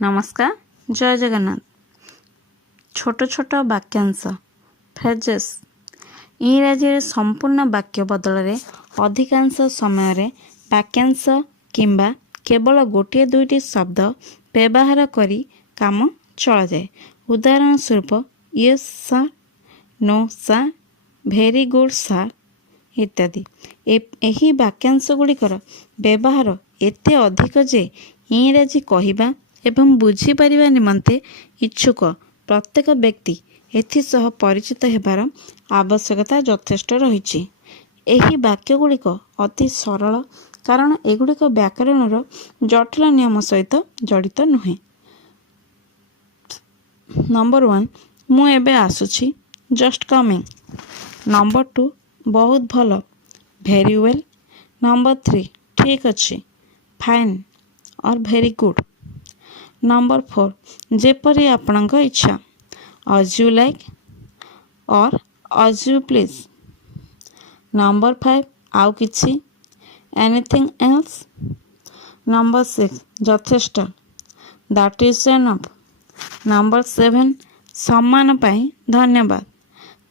नमस्कार जय जगन्नाथ। छोट छोट वाक्यांश फ्रेजेस इंग्राजी संपूर्ण वाक्य बदल अधिकांश समय वाक्यांश किंबा केवल गोटे दुईटी शब्द व्यवहार करी काम चल जाए। उदाहरण स्वरूप यस सार, नो सार, भेरी गुड सार इत्यादि। एही वाक्यांश गुड़िकर व्यवहार एते अधिक जे इंग्राजी कहवा एवं बुझीपारिबा निमंते इच्छुक प्रत्येक व्यक्ति एथिसह परिचित हेबार आवश्यकता यथेष्ट रही। एही वाक्यगुड़िक अति सरल कारण एगुड़िक व्याकरणर जटिल नियम सहित जड़ित नुहे। नंबर 1 मु एबे आसुछि जस्ट कमिंग। नंबर 2 बहुत भल भेरी वेल। नंबर 3 ठीक अच्छी फाइन और भेरी गुड। नंबर 4 जेपरी आपणक इच्छा अज यू लाइक और अज यू प्लीज। नंबर 5 आउ किछि एनीथिंग एल्स। नंबर 6 यथेष्ट दैट इज एनफ। नंबर 7 सम्मान पाई धन्यवाद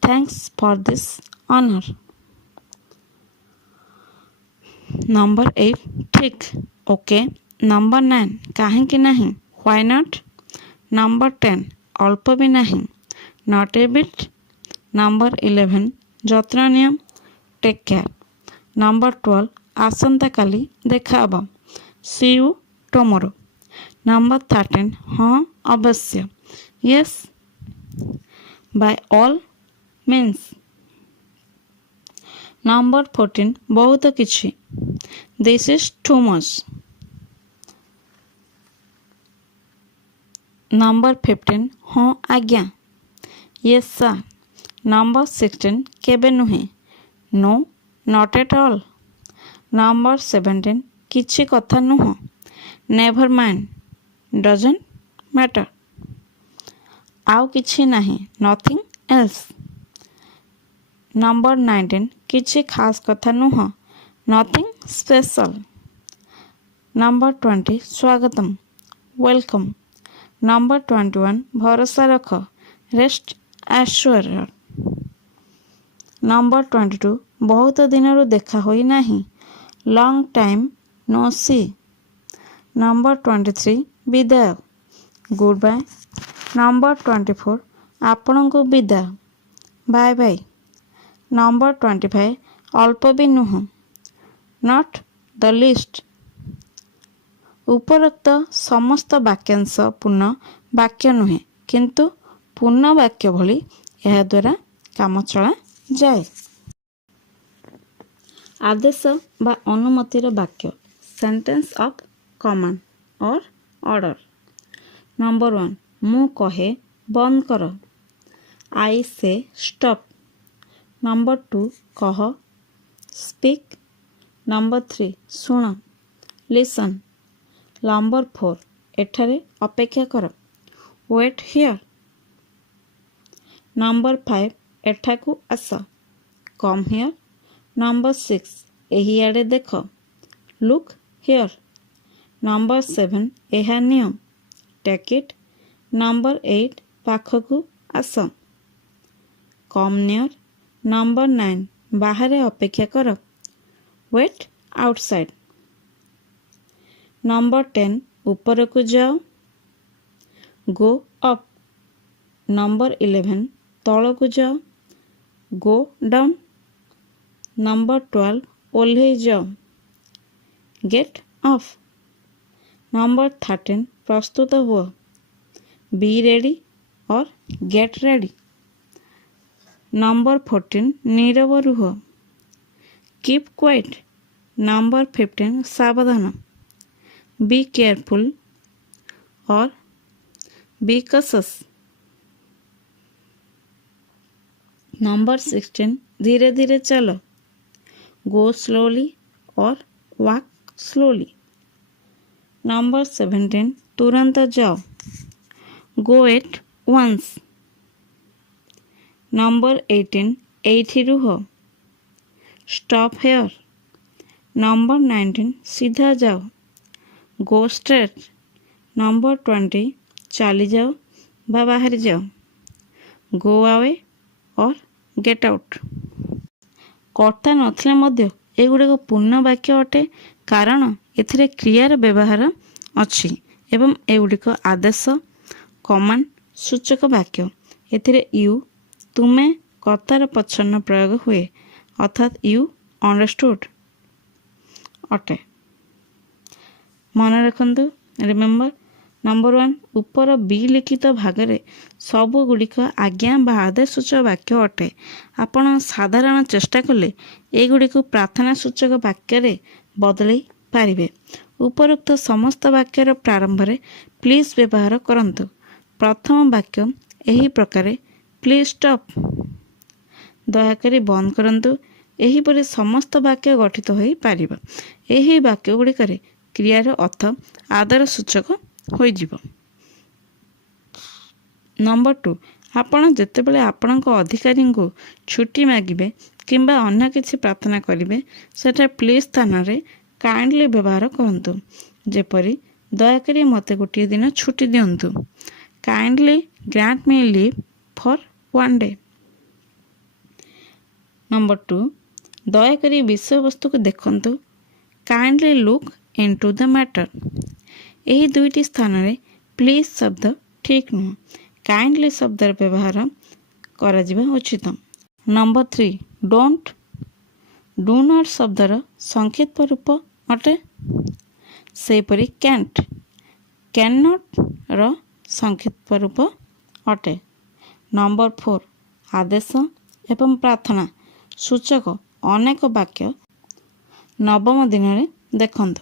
thanks for this honour. Number 8 ठीक ओके। नंबर 9 काहे कि नहीं व्हाई नॉट। नंबर 10 अल्प भी नहीं नॉट ए बिट। नंबर 11 जत्न नियम टेक केयर। नंबर 12 आसंता काली देखा हब सी यू टुमारो। नंबर 13 हाँ अवश्य yes by all means. Number 14 बहुत किछि this is too much. Number 15 हाँ आज्ञा यस सर। नंबर 16 केबे नुहे no not at all. Number 17 किछि कथा नुह नेवर माइंड डजंट मैटर। आउ किछि नहीं नथिंग एल्स। नंबर 19 किछि खास कथा नुह नथिंग स्पेशल। नंबर 20 स्वागतम वेलकम। नंबर 21 भरोसा रख रेस्ट एश्योर। नंबर 22 बहुत दिनरू देखा होई नहीं long time no see. Number 23 विदाय गुड बाय। नंबर 24 आपण को विदाय बाय बाय। नंबर 25 अल्प भी नुह नॉट द लिस्ट। उपरोक्त समस्त वाक्यांश पूर्ण वाक्य नुहे किंतु पूर्ण वाक्य भली यह द्वारा काम चला जाए। आदेश बा अनुमतिर वाक्य सेंटेंस ऑफ कमांड और ऑर्डर। नंबर 1 मु कहे बंद कर आई से स्टॉप। नंबर 2 कह स्पीक। नंबर 3 सुन लिसन। नंबर 4 एठारे अपेक्षा कर वेट हियर। नंबर 5 एठाकू आस कम हियर। नंबर 6 एही आड़े देख लुक हियर। नंबर 7 एहा नियम टेक इट। नंबर 8 पाखकू आस कम नियर। नंबर 9 बाहरे अपेक्षा कर वेट आउटसाइड। नंबर 10 ऊपर को जाओ गो अप। नंबर 11 तल को जाओ गो डाउन। नंबर 12 ओल्हे जाओ गेट ऑफ। नंबर 13 प्रस्तुत हुआ बी रेडी और गेट रेडी। नंबर 14 नीरव रुह कीप क्वाइट। नंबर 15 सावधान बी केयरफुल और बी कॉशियस। नंबर 16 धीरे धीरे चलो गो स्लोली और वॉक स्लोली। नंबर 17 तुरंत जाओ गो एट वंस। नंबर 18 एठी रुह स्टॉप हेयर। नंबर 19 सीधा जाओ गो स्ट्रेट। ନମ୍ବର 20 ଚାଲିଯାଅ ବା ବାହାରି ଯାଅ, ଗୋ ଆୱେ ଅର୍ ଗେଟ୍ ଆଉଟ୍। କର୍ତ୍ତା ନଥିଲେ ମଧ୍ୟ ଏଗୁଡ଼ିକ ପୂର୍ଣ୍ଣ ବାକ୍ୟ ଅଟେ, କାରଣ ଏଥିରେ କ୍ରିୟାର ବ୍ୟବହାର ଅଛି ଏବଂ ଏଗୁଡ଼ିକ ଆଦେଶ କମାଣ୍ଡ ସୂଚକ ବାକ୍ୟ। ଏଥିରେ ୟୁ ତୁମେ କର୍ତ୍ତାର ପଛନ୍ନ ପ୍ରୟୋଗ ହୁଏ, ଅର୍ଥାତ୍ ୟୁ ଅଣ୍ଡରଷ୍ଟୁଡ୍ ଅଟେ। ମନେ ରଖନ୍ତୁ, ରିମେମ୍ବର। ନମ୍ବର 1 ଉପର ବି ଲିଖିତ ଭାଗରେ ସବୁଗୁଡ଼ିକ ଆଜ୍ଞା ବା ଆଦେଶ ସୂଚକ ବାକ୍ୟ ଅଟେ। ଆପଣ ସାଧାରଣ ଚେଷ୍ଟା କଲେ ଏଗୁଡ଼ିକୁ ପ୍ରାର୍ଥନା ସୂଚକ ବାକ୍ୟରେ ବଦଳାଇ ପାରିବେ। ଉପରୋକ୍ତ ସମସ୍ତ ବାକ୍ୟର ପ୍ରାରମ୍ଭରେ ପ୍ଲିଜ୍ ବ୍ୟବହାର କରନ୍ତୁ। ପ୍ରଥମ ବାକ୍ୟ ଏହି ପ୍ରକାରେ, ପ୍ଲିଜ୍ ଷ୍ଟପ୍, ଦୟାକରି ବନ୍ଦ କରନ୍ତୁ। ଏହିପରି ସମସ୍ତ ବାକ୍ୟ ଗଠିତ ହୋଇପାରିବ। ଏହି ବାକ୍ୟଗୁଡ଼ିକରେ କ୍ରିୟାର ଅର୍ଥ ଆଦର ସୂଚକ ହୋଇଯିବ। ନମ୍ବର 2 ଆପଣ ଯେତେବେଳେ ଆପଣଙ୍କ ଅଧିକାରୀଙ୍କୁ ଛୁଟି ମାଗିବେ କିମ୍ବା ଅନ୍ୟ କିଛି ପ୍ରାର୍ଥନା କରିବେ, ସେଠାରେ ପ୍ଲିଜ୍ ସ୍ଥାନରେ କାଇଣ୍ଡଲି ବ୍ୟବହାର କରନ୍ତୁ। ଯେପରି, ଦୟାକରି ମୋତେ ଗୋଟିଏ ଦିନ ଛୁଟି ଦିଅନ୍ତୁ, କାଇଣ୍ଡଲି ଗ୍ରାଣ୍ଟ ମି ଲିଭ୍ ଫର୍ 1 ଡେ। ନମ୍ବର 2 ଦୟାକରି ବିଷୟବସ୍ତୁକୁ ଦେଖନ୍ତୁ, କାଇଣ୍ଡଲି ଲୁକ୍ ଇନ୍ଟୁ ଦ ମ୍ୟାଟର। ଏହି ଦୁଇଟି ସ୍ଥାନରେ ପ୍ଲିଜ୍ ଶବ୍ଦ ଠିକ୍ ନୁହେଁ, କାଇଣ୍ଡଲି ଶବ୍ଦର ବ୍ୟବହାର କରାଯିବା ଉଚିତ। ନମ୍ବର 3 ଡୋଣ୍ଟ, ଡୁ ନଟ୍ ଶବ୍ଦର ସଂକ୍ଷିପ୍ତ ରୂପ ଅଟେ। ସେହିପରି କ୍ୟାଣ୍ଟ, କ୍ୟାନ୍ ନଟ୍ର ସଂକ୍ଷିପ୍ତ ରୂପ ଅଟେ। ନମ୍ବର 4 ଆଦେଶ ଏବଂ ପ୍ରାର୍ଥନା ସୂଚକ ଅନେକ ବାକ୍ୟ ନବମ ଦିନରେ ଦେଖନ୍ତୁ।